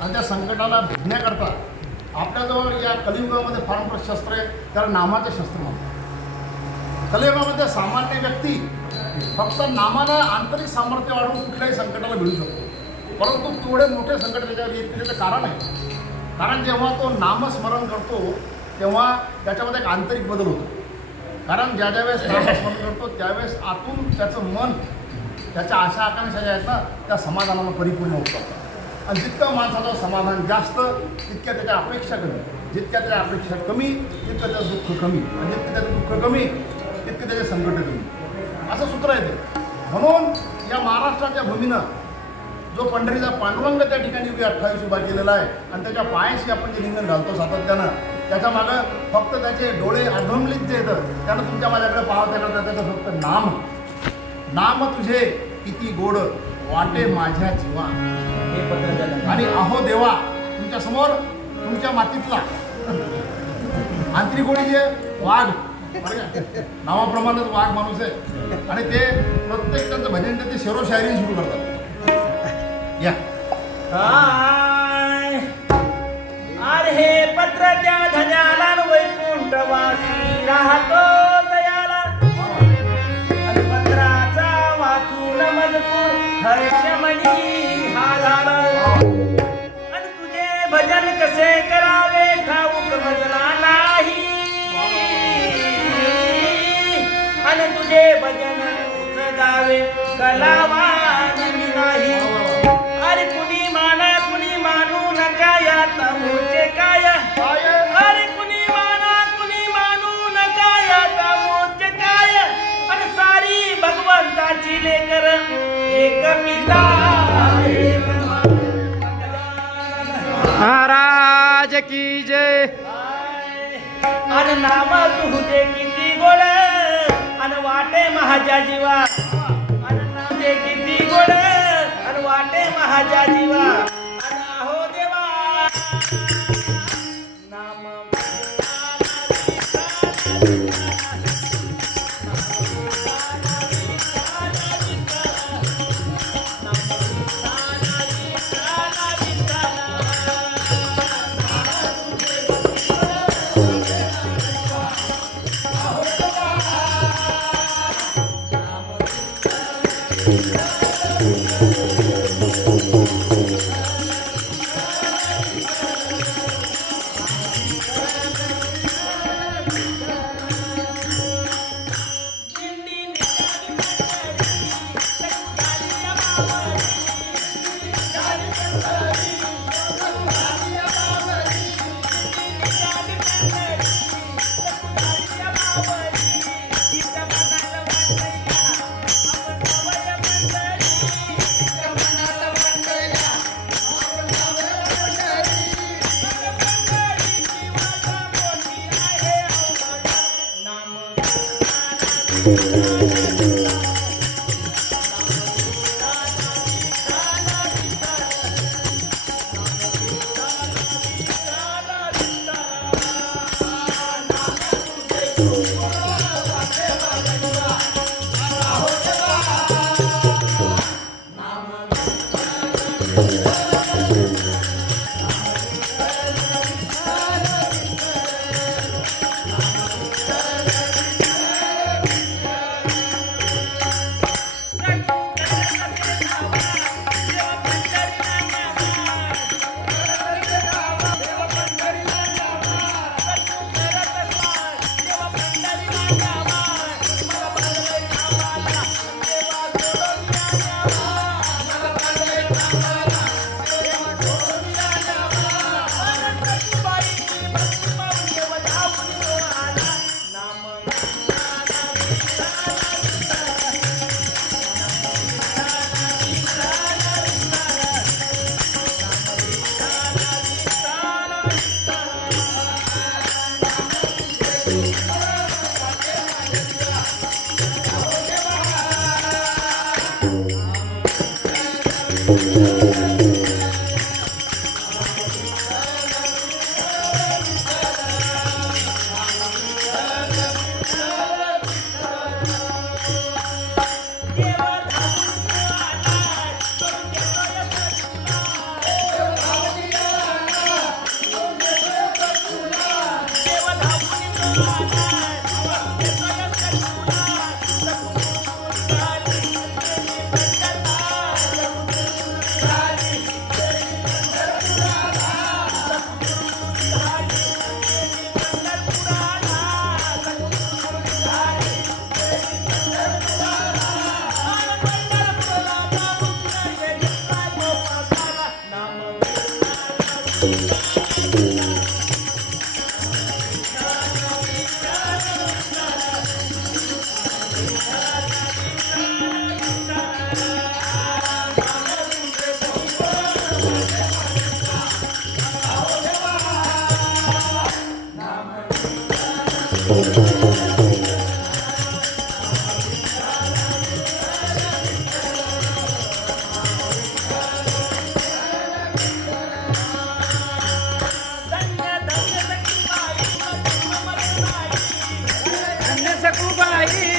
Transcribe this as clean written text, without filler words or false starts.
आणि त्या संकटाला भिडण्याकरता आपल्याजवळ या कलियुगामध्ये फार मोठं शस्त्र आहे, त्याला नामाचं शस्त्र म्हणतात. कलियुगामध्ये सामान्य व्यक्ती फक्त नामानं आंतरिक सामर्थ्य वाढवून कुठल्याही संकटाला भिडू शकतो. परंतु तेवढे मोठे संकट त्याच्यावर येत त्याचं कारण आहे. कारण जेव्हा तो नामस्मरण करतो तेव्हा त्याच्यामध्ये एक आंतरिक बदल होतो. कारण ज्या वेळेस नामस्मरण करतो त्यावेळेस आतून त्याचं मन, त्याच्या आशा आकांक्षा ज्या आहेत ना त्या समाधानानं परिपूर्ण होतात. आणि जितकं माणसाचं समाधान जास्त तितक्या त्याच्या अपेक्षा कमी, जितक्या त्याच्या अपेक्षा कमी तितकं त्याचं दुःख कमी, आणि जितकं त्याचं दुःख कमी तितकं त्याचे संकट कमी, असं सूत्र आहे ते. म्हणून या महाराष्ट्राच्या भूमीनं जो पंढरीचा पांडुरंग त्या ठिकाणी 28 उभा केलेला आहे आणि त्याच्या पायाशी आपण जे रिंगण घालतो सातत्यानं, त्याच्या मागं फक्त त्याचे डोळे अधोमलित जे येतं त्यानं तुमच्या माझ्याकडे पाहावं त्यांना त्याचं फक्त नाम. नाम तुझे किती गोड वाटे माझ्या जीवा. आणि अहो देवा तुमच्या समोर तुमच्या मातीतला आंतरिक गोडी जे वाघ, नावाप्रमाणेच वाघ माणूस आहे आणि ते प्रत्येक त्यांचं भजन ते शेरो शायरी सुरू करतात. या अरे हे पत्र त्या धन्याला वैकुंठवासी राहतो दयाला. आणि पत्राचा वाचून मजकूर हर्षमणी हा झाला. आणि तुझे भजन कसे करावे ठाऊक भजला नाही. आणि तुझे भजन तूच गावे कलावान नाही. अरे कुणी मानू नका यात मोठे काय. अरे कुणी मानू नका यात मोठे काय. आणि सारी भगवंताची लेकर एक पिता महाराज की जय. आणि नाम तुझे किती गोड आणि वाटे माझ्या जीवा. आणि नाम तुझे किती गोड आणि वाटे माझ्या जीवा. आणि अहो देवा नाम धन्य सखूबाई